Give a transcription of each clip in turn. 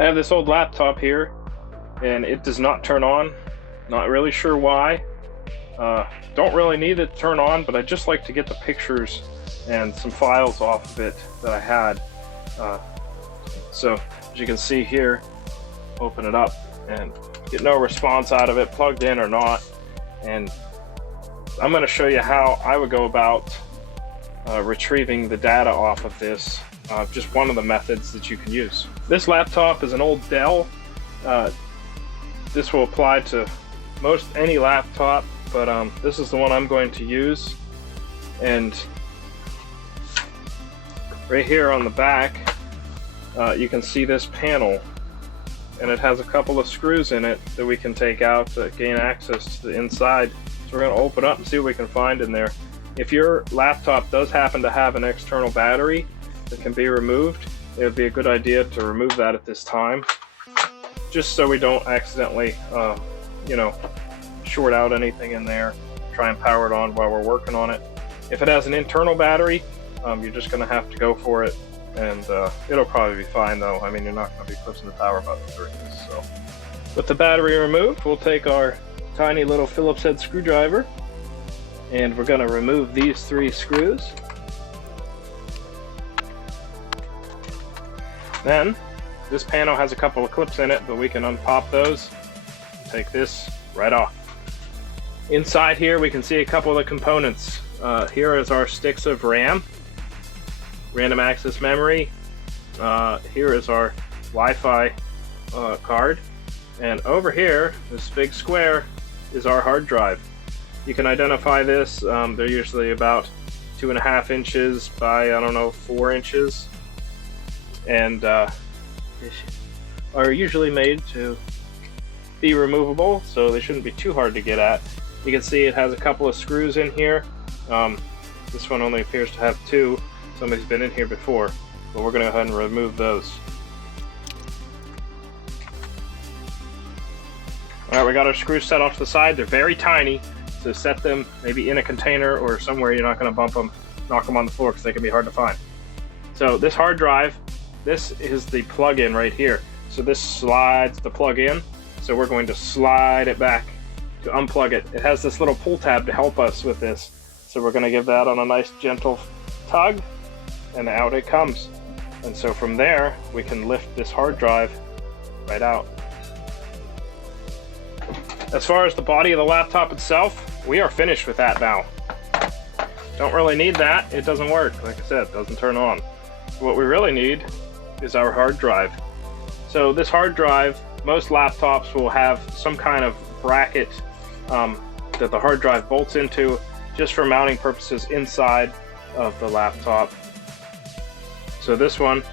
I have this old laptop here and it does not turn on. Not really sure why. Don't really need it to turn on, but I just like to get the pictures and some files off of it that I had. So as you can see here, open it up and get no response out of it, plugged in or not. And I'm going to show you how I would go about retrieving the data off of this. Just one of the methods that you can use. This laptop is an old Dell. This will apply to most any laptop, but this is the one I'm going to use. And right here on the back, you can see this panel, and it has a couple of screws in it that we can take out to gain access to the inside. So we're going to open up and see what we can find in there. If your laptop does happen to have an external battery that can be removed, it would be a good idea to remove that at this time, just so we don't accidentally short out anything in there. Try and power it on while we're working on it. If it has an internal battery, you're just going to have to go for it, and it'll probably be fine though. I mean, you're not going to be pushing the power button during this. So with the battery removed, we'll take our tiny little Phillips head screwdriver and we're going to remove these 3 screws. Then this panel has a couple of clips in it, but we can unpop those, take this right off. Inside here we can see a couple of the components. Here is our sticks of RAM, random access memory. Here is our Wi-Fi card, and over here, this big square, is our hard drive. You can identify this. They're usually about 2.5 inches by 4 inches, and are usually made to be removable, so they shouldn't be too hard to get at. You can see it has a couple of screws in here. This one only appears to have 2. Somebody's been in here before, but we're going to go ahead and remove those. Alright, we got our screws set off to the side. They're very tiny, so set them maybe in a container or somewhere you're not going to bump them, knock them on the floor, because they can be hard to find. So this hard drive, this is the plug-in right here. So this slides the plug-in, so we're going to slide it back to unplug it. It has this little pull tab to help us with this, so we're going to give that on a nice gentle tug, and out it comes. And so from there we can lift this hard drive right out. As far as the body of the laptop itself, we are finished with that now. Don't really need that. It doesn't work. Like I said, it doesn't turn on. What we really need is our hard drive. So this hard drive, most laptops will have some kind of bracket that the hard drive bolts into, just for mounting purposes inside of the laptop. So this one,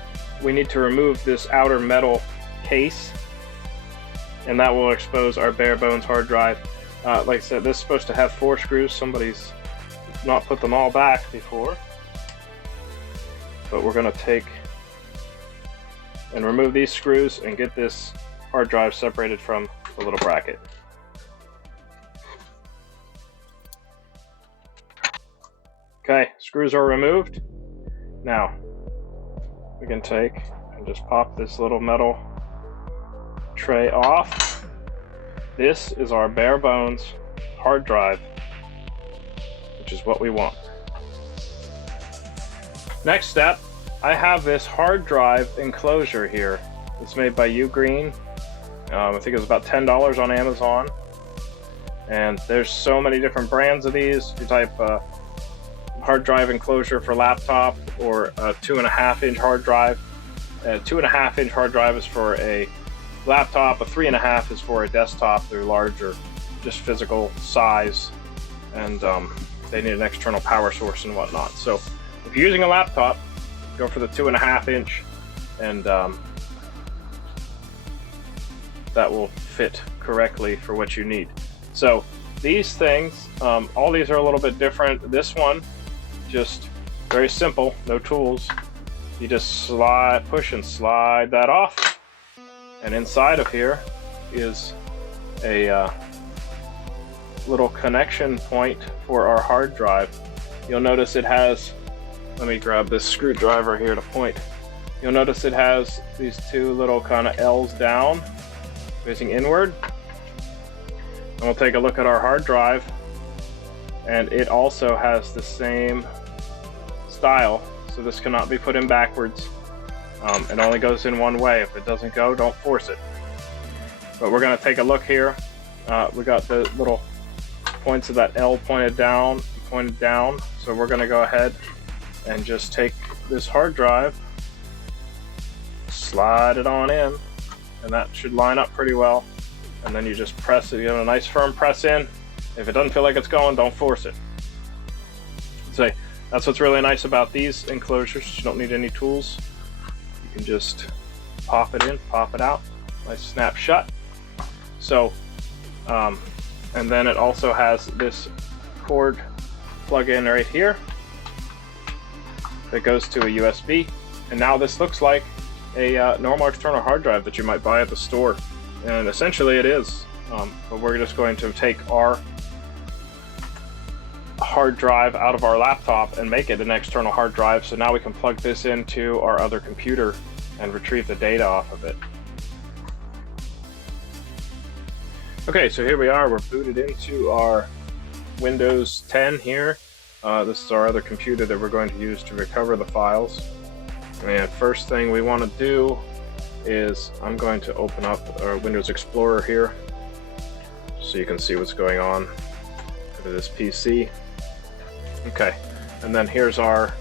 we need to remove this outer metal case, and that will expose our bare bones hard drive. Like I said, this is supposed to have 4 screws. Somebody's not put them all back before, but we're going to take and remove these screws and get this hard drive separated from the little bracket. Okay, screws are removed. Now we can take and just pop this little metal tray off. This is our bare bones hard drive, which is what we want. Next step, I have this hard drive enclosure here. It's made by Ugreen. I think it was about $10 on Amazon, and there's so many different brands of these. You type hard drive enclosure for laptop, or a 2.5 inch hard drive. A 2.5 inch hard drive is for a laptop, a 3.5 is for a desktop. They're larger, just physical size, and they need an external power source and whatnot. So if you're using a laptop, go for the 2.5 inch, and that will fit correctly for what you need. So these things, all these are a little bit different. This one, just very simple, no tools. You just push and slide that off, and inside of here is a little connection point for our hard drive. You'll notice it has, let me grab this screwdriver here to point. You'll notice it has these two little kind of L's down, facing inward. And we'll take a look at our hard drive, and it also has the same style, so this cannot be put in backwards. It only goes in one way. If it doesn't go, don't force it. But we're going to take a look here. We got the little points of that L pointed down, so we're going to go ahead and just take this hard drive, slide it on in, and that should line up pretty well. And then you just press it, give it a nice firm press in. If it doesn't feel like it's going, don't force it. So that's what's really nice about these enclosures. You don't need any tools. You can just pop it in, pop it out, nice snap shut. So, and then it also has this cord plug-in right here that goes to a USB. And now this looks like a normal external hard drive that you might buy at the store. And essentially it is, but we're just going to take our hard drive out of our laptop and make it an external hard drive, so now we can plug this into our other computer and retrieve the data off of it. Okay, so here we are, we're booted into our Windows 10 here. This is our other computer that we're going to use to recover the files. And first thing we want to do is I'm going to open up our Windows Explorer here so you can see what's going on with this PC. Okay, and then here's our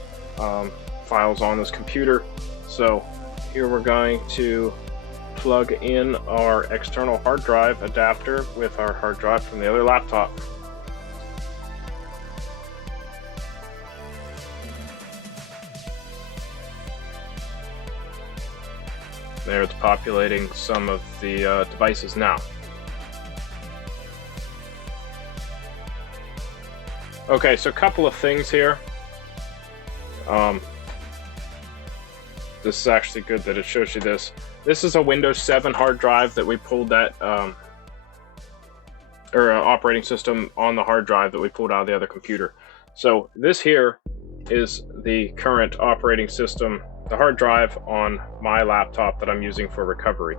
files on this computer. So here we're going to plug in our external hard drive adapter with our hard drive from the other laptop. There, it's populating some of the devices now. Okay, so a couple of things here. This is actually good that it shows you this. This is a Windows 7 hard drive that we pulled that, or operating system on the hard drive that we pulled out of the other computer. So this here is the current operating system, the hard drive on my laptop that I'm using for recovery.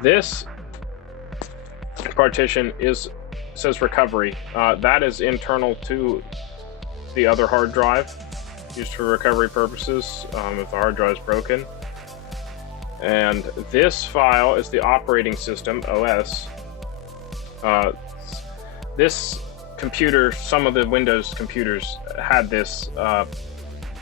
This partition says recovery. That is internal to the other hard drive, used for recovery purposes if the hard drive is broken. And this file is the operating system, OS. This computer, some of the Windows computers had this, I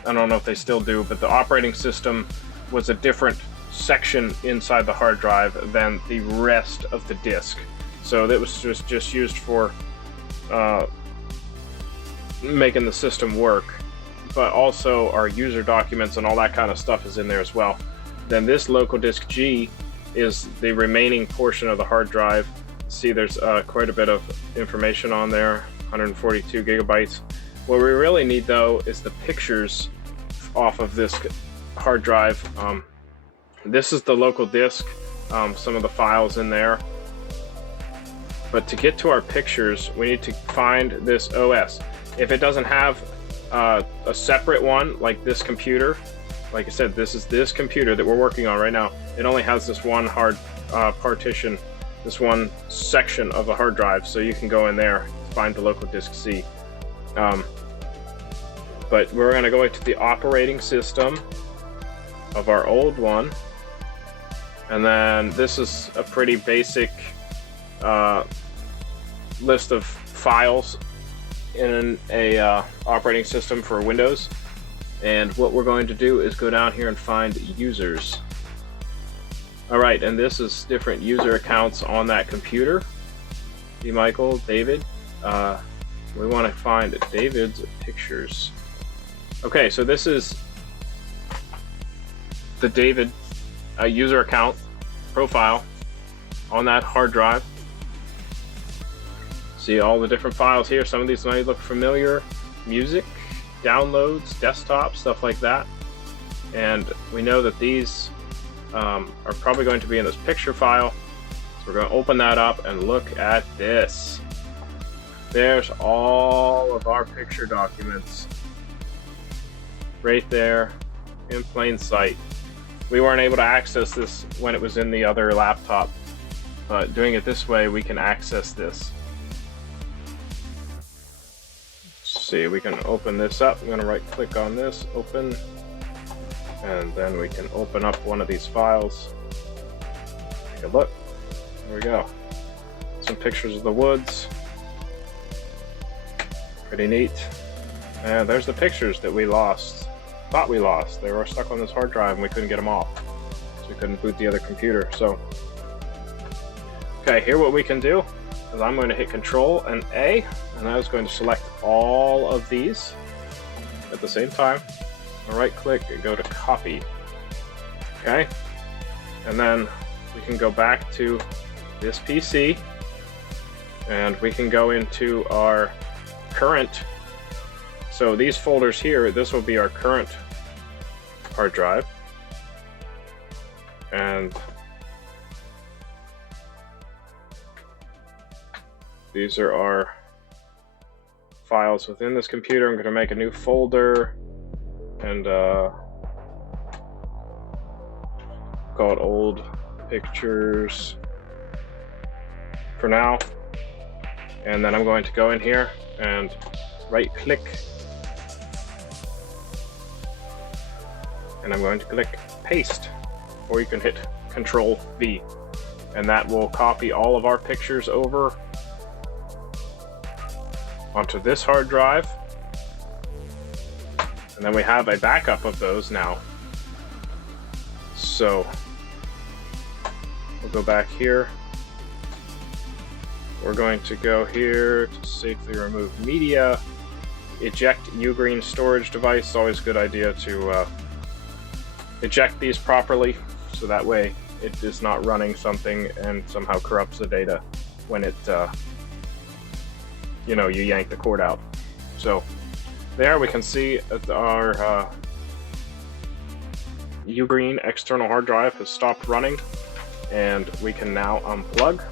don't know if they still do, but the operating system was a different section inside the hard drive than the rest of the disk. So that was just used for making the system work, but also our user documents and all that kind of stuff is in there as well. Then this local disk G is the remaining portion of the hard drive. See, there's quite a bit of information on there, 142 gigabytes. What we really need though is the pictures off of this hard drive. This is the local disk, some of the files in there. But to get to our pictures, we need to find this OS. If it doesn't have a separate one, like this computer, like I said, this is this computer that we're working on right now. It only has this one hard partition, this one section of the hard drive, so you can go in there, find the local disk C. But we're going to go into the operating system of our old one, and then this is a pretty basic list of files in a operating system for Windows. And what we're going to do is go down here and find users. Alright, and this is different user accounts on that computer. See, Michael, David. We want to find David's pictures. Okay, so this is the David user account profile on that hard drive. See all the different files here. Some of these might look familiar. Music, downloads, desktop, stuff like that. And we know that these are probably going to be in this picture file. So we're going to open that up and look at this. There's all of our picture documents right there in plain sight. we weren't able to access this when it was in the other laptop. But doing it this way, we can access this. Let's see, we can open this up. I'm going to right click on this, open, and then we can open up one of these files. Take a look. There we go. Some pictures of the woods. Pretty neat. And there's the pictures that we lost. Thought we lost. They were stuck on this hard drive and we couldn't get them off. So we couldn't boot the other computer. So, okay, here what we can do is I'm going to hit Control and A, and I was going to select all of these at the same time. I'll right click and go to copy. Okay, and then we can go back to this PC and we can go into our current. So these folders here, this will be our current hard drive, and these are our files within this computer. I'm going to make a new folder and call it old pictures for now, and then I'm going to go in here and right click, and I'm going to click paste, or you can hit Control V, and that will copy all of our pictures over onto this hard drive, and then we have a backup of those now. So we'll go back here. We're going to go here to safely remove media, eject Ugreen storage device. It's always a good idea to eject these properly, so that way it is not running something and somehow corrupts the data when it you know, you yank the cord out. So there we can see that our Ugreen external hard drive has stopped running, and we can now unplug.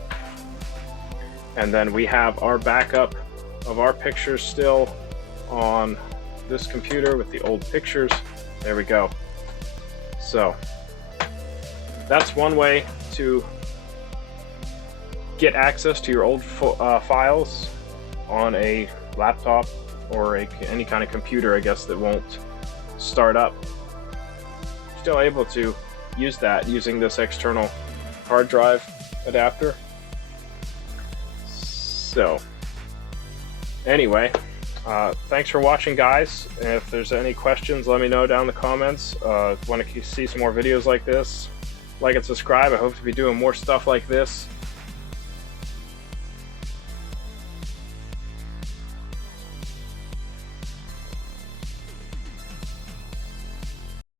And then we have our backup of our pictures still on this computer with the old pictures. There we go. So that's one way to get access to your old files on a laptop or any kind of computer, I guess, that won't start up. Still able to use that using this external hard drive adapter. So anyway, thanks for watching, guys. If there's any questions, let me know down in the comments. If you want to see some more videos like this, like and subscribe. I hope to be doing more stuff like this.